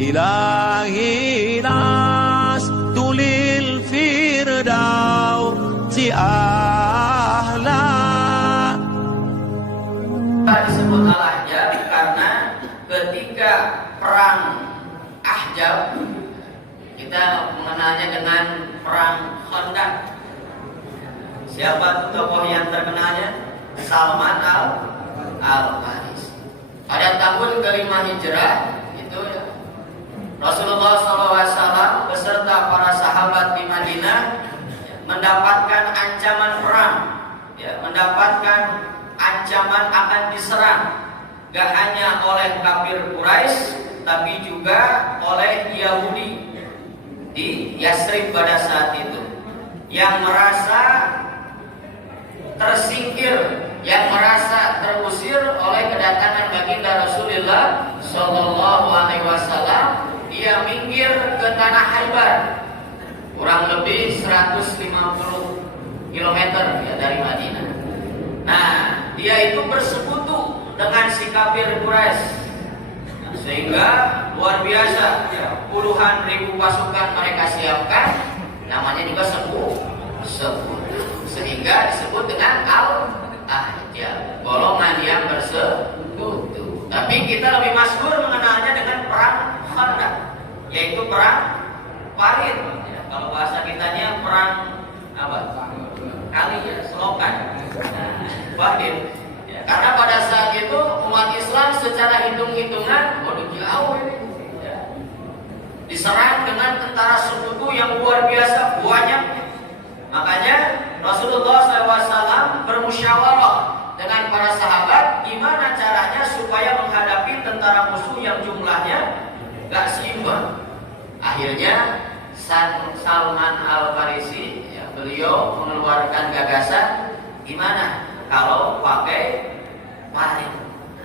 إلهي لست للفردوس أهلا. Disebut Al-Ahzab karena ketika perang Ahzab kita mengenalnya dengan perang Khandaq. Siapa tokoh yang terkenalnya? Salman Al-Farisi. Pada tahun ke-5 Hijrah itu Rasulullah SAW beserta para sahabat di Madinah mendapatkan ancaman perang, mendapatkan ancaman akan diserang, gak hanya oleh kafir Quraisy, tapi juga oleh Yahudi di Yasrib pada saat itu, yang merasa tersingkir, yang merasa terusir oleh kedatangan baginda Rasulullah Shallallahu Alaihi Wasallam. Dia minggir ke tanah Khaybar, kurang lebih 150 km dari Madinah. Nah, dia itu bersekutu dengan si kafir Quraisy, sehingga luar biasa, puluhan ribu pasukan mereka siapkan, namanya juga sekutu, sehingga disebut dengan Al-Ahzab, golongan yang bersekutu. Tapi kita lebih masyhur mengenalnya dengan perang Khandaq, yaitu perang Parit. Kalau bahasa kitanya perang apa? Kali selokan. Parit. Karena pada saat itu umat Islam secara hitung-hitungan jauh ini, diserang dengan tentara sekutu yang luar biasa banyak. Makanya Rasulullah SAW bermusyawarah dengan para sahabat gimana caranya supaya menghadapi tentara musuh yang jumlahnya gak seimbang. Akhirnya Salman Al-Farisi, beliau mengeluarkan gagasan gimana kalau pakai parit.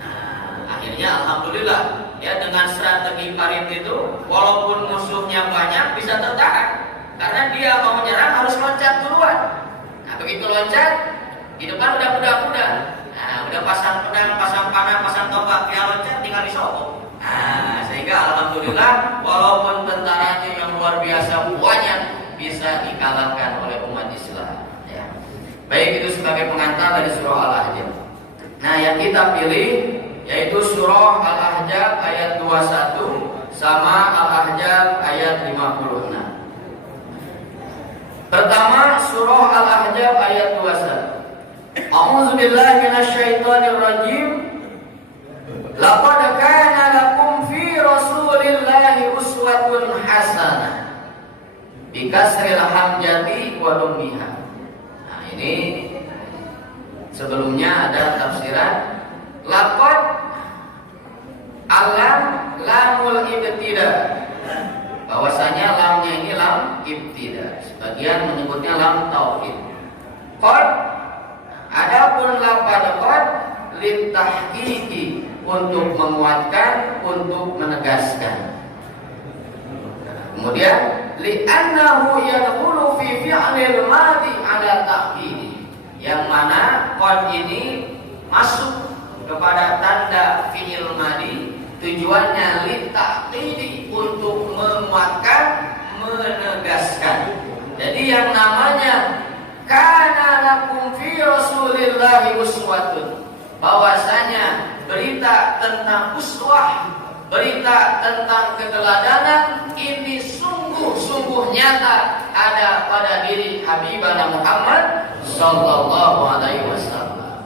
Nah, akhirnya alhamdulillah dengan strategi parit itu walaupun musuhnya banyak bisa tertahan, karena dia mau menyerang harus loncat duluan. Nah, begitu loncat di depan udah kuda-kuda, udah pasang pedang, pasang panah, pasang tombak, dia loncat tinggal disogok. Nah, sehingga alhamdulillah walaupun tentaranya yang luar biasa banyak bisa dikalahkan oleh umat Islam. Baik, itu sebagai pengantar dari surah Al-Ahzab. Nah, yang kita pilih yaitu surah Al-Ahzab ayat 21 sama Al-Ahzab ayat 56. Pertama, surah Al-Ahzab ayat 21. A'udzu billahi minasyaitonir rajim. Laqad kana lakum fi Rasulillahi uswatun hasanah. Bi kasril hamzati wa dhammiha. Nah, ini sebelumnya ada tafsiran laqad alam lamul ibtida. Bahwasanya lamnya ini lam ibtida. Sebagian menyebutnya lam taukid. Qad, adapun laqad qad litahqiqi, untuk menguatkan, untuk menegaskan. Kemudian li'annahu yadkhulu fi fi'lil madhi ala ta'kid, yang mana qad ini masuk kepada tanda fi'il madhi, tujuannya lita'kid, untuk menguatkan, menegaskan. Jadi yang namanya kana lakum fi Rasulillahi uswatun, bahwasanya berita tentang uswah, berita tentang keteladanan ini sungguh-sungguh nyata ada pada diri Habibana Muhammad sallallahu alaihi wasallam.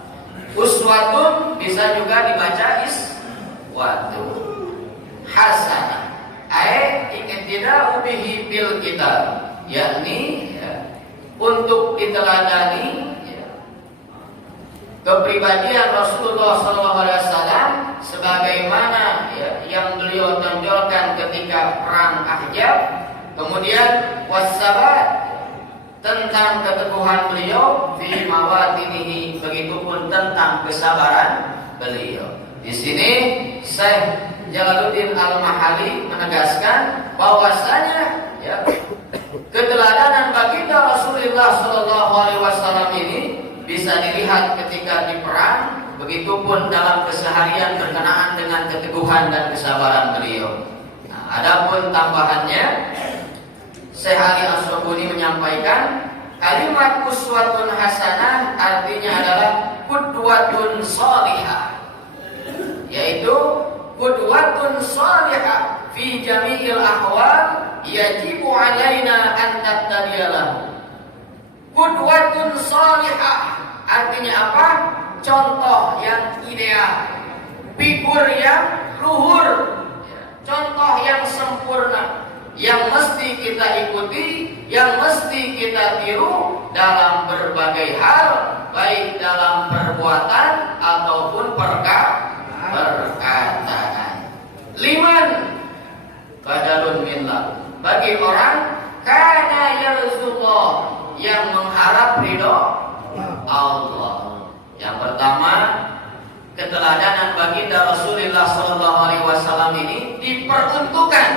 Uswatun bisa juga dibaca iswatun hasanah, ai iktida'u bihi bil kitab, yakni untuk diteladani kepribadian Rasulullah SAW sebagaimana yang beliau tonjolkan ketika perang Ahzab. Kemudian wasabat, tentang keteguhan beliau, fi mawatinihi, begitupun tentang kesabaran beliau. Di sini Syekh Jalaluddin Al-Mahali menegaskan bahwasanya keteladanan baginda Rasulullah SAW ini bisa dilihat ketika di perang begitupun dalam keseharian berkenaan dengan keteguhan dan kesabaran beliau. Nah, adapun tambahannya, Syekh Ali As-Sabuni menyampaikan kalimat uswatun hasanah artinya adalah qudwatun shalihah, yaitu qudwatun shalihah fi jami'il ahwal yajibu alaina an tattabi'alahu. Qudwatun shalihah artinya apa? Contoh yang ideal, figur yang luhur, contoh yang sempurna, yang mesti kita ikuti, yang mesti kita tiru dalam berbagai hal, baik dalam perbuatan ataupun perkataan. Liman badalun minlah, bagi orang kana yarzuqullah, yang mengharap ridho Allah. Yang pertama, keteladanan baginda Rasulullah SAW ini diperuntukkan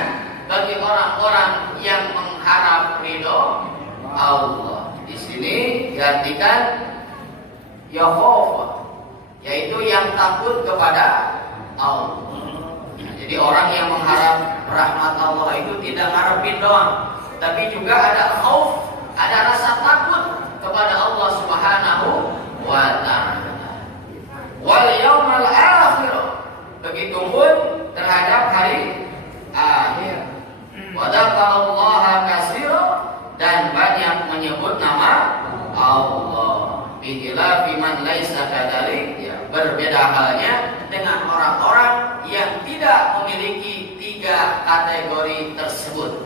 bagi orang-orang yang mengharap ridho Allah. Di sini diartikan Yahova, yaitu yang takut kepada Allah. Jadi orang yang mengharap rahmat Allah itu tidak ngarepin doang, tapi juga ada khauf, ada rasa takut kepada Allah Subhanahu wa ta'ala. Wal yaumal akhir, begitupun terhadap hari akhir. Wa dzakarallaha katsira, dan banyak menyebut nama Allah. Bihilafi man laisa kadzalik, ya, berbeda halnya dengan orang-orang yang tidak memiliki tiga kategori tersebut.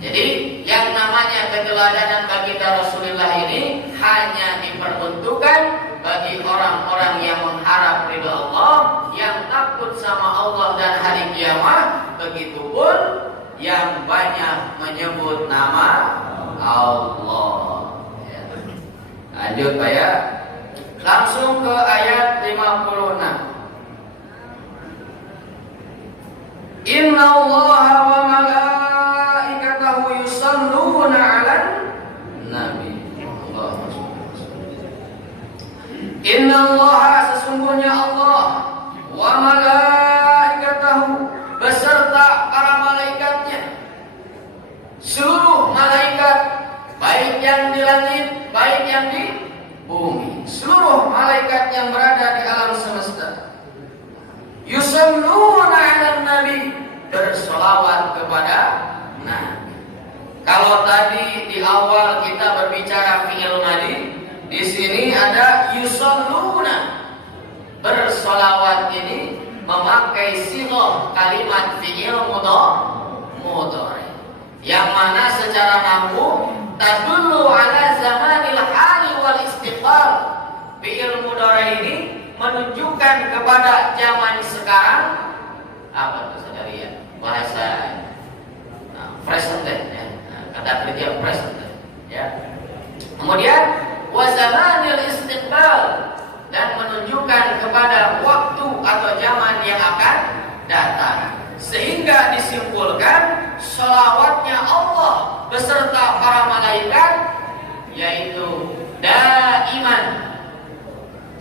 Jadi yang namanya keteladanan baginda Rasulullah ini hanya diperuntukkan bagi orang-orang yang mengharap ridha Allah, yang takut sama Allah dan hari kiamat, begitupun yang banyak menyebut nama Allah. Ya. Lanjut Pak ya. Langsung ke ayat 56. Inna Allah wa malaikatahu yusalluna 'alan nabi. Inna Allah, sesungguhnya Allah, wa malaikatahu, beserta para malaikatnya, seluruh malaikat, baik yang di langit, baik yang di bumi, seluruh malaikat yang berada di alam semesta, yusalluna 'alan nabi, bersolawat kepada Nabi. Kalau tadi di awal kita berbicara fi'il madhi, di sini ada yusalluna, bersolawat ini memakai sighah kalimat fi'il mudhari, yang mana secara nahwu tadullu ala zamanil hali wal istiqbal. Fi'il mudhari ini menunjukkan kepada zaman sekarang. Apa itu saudari ya? Bahasa present tense ya. Kata kerja present tense ya. Kemudian wa zamanil istiqbal, dan menunjukkan kepada waktu atau zaman yang akan datang, sehingga disimpulkan sholawatnya Allah beserta para malaikat yaitu daiman,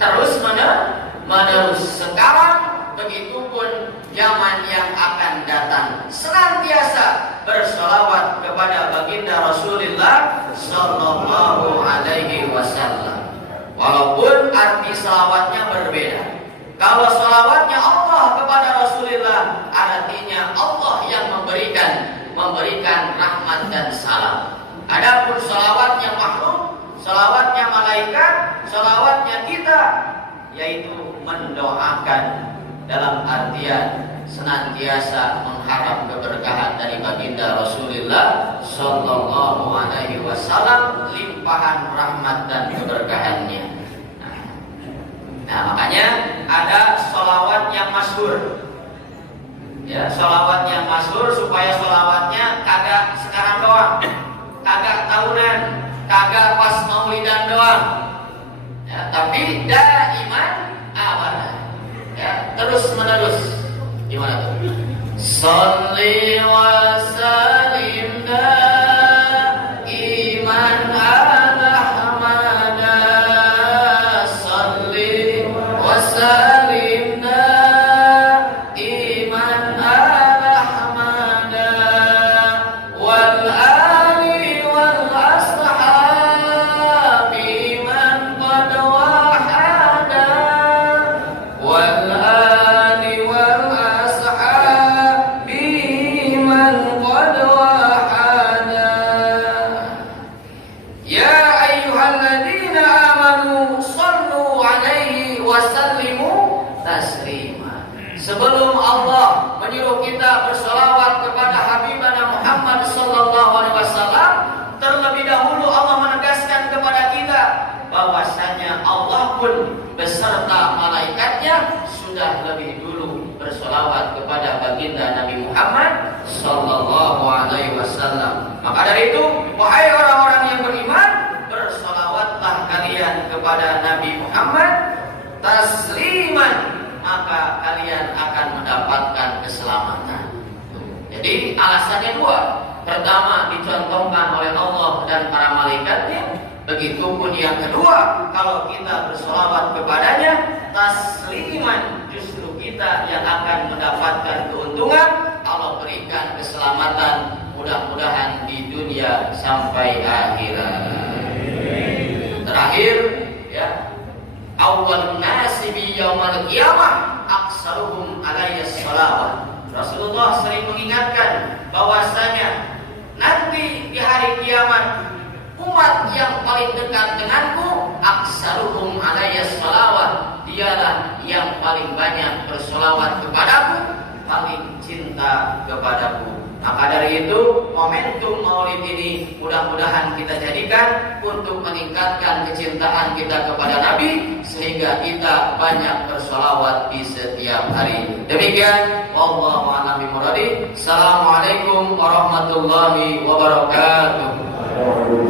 terus menerus, sekarang begitupun zaman yang akan datang, senantiasa bersolawat kepada baginda Rasulullah Sallallahu Alaihi Wasallam. Walaupun arti salawatnya berbeda. Kalau salawatnya Allah kepada Rasulullah, artinya Allah yang memberikan rahmat dan salam. Adapun salawatnya makhluk, salawatnya malaikat, salawatnya kita, yaitu mendoakan dalam artian senantiasa mengharap keberkahan dari baginda Rasulullah Sallallahu Alaihi Wasallam, limpahan rahmat dan keberkahannya. Nah, makanya ada sholawat yang masyhur, ya, sholawat yang masyhur, supaya sholawatnya kagak sekarang doang, kagak tahunan, kagak pas maulidan doang, ya, tapi daiman abadan, ya, terus menerus. Gimana tuh? Sholli wa sallim daiman ala Ahmad, sholli wa sebelum Allah menyuruh kita berselawat kepada Habibana Muhammad sallallahu alaihi wasallam, terlebih dahulu Allah menegaskan kepada kita bahwasanya Allah pun beserta malaikatnya sudah lebih dulu berselawat kepada baginda Nabi Muhammad sallallahu alaihi wasallam. Maka dari itu, wahai orang-orang yang beriman, berselawatlah kalian kepada Nabi Muhammad tasliman, maka kalian akan mendapatkan keselamatan. Jadi alasannya dua. Pertama, dicontohkan oleh Allah dan para malaikatnya. Begitupun yang kedua, kalau kita berselawat kepadanya tasliman, justru kita yang akan mendapatkan keuntungan. Allah berikan keselamatan, mudah-mudahan di dunia sampai akhirat. Terakhir, ya, awal nasi bi yaumil qiyamah aksaruhum alayya shalawat. Rasulullah sering mengingatkan bahwasanya nanti di hari kiamat umat yang paling dekat denganku aksaruhum alayya shalawat, dialah yang paling banyak bersolawat kepadaku, paling cinta kepadaku. Maka dari itu, momentum Maulid ini mudah-mudahan kita jadikan untuk meningkatkan kecintaan kita kepada Nabi, sehingga kita banyak bersolawat di setiap hari. Demikian, wallahu a'lam bishawab. Assalamualaikum warahmatullahi wabarakatuh.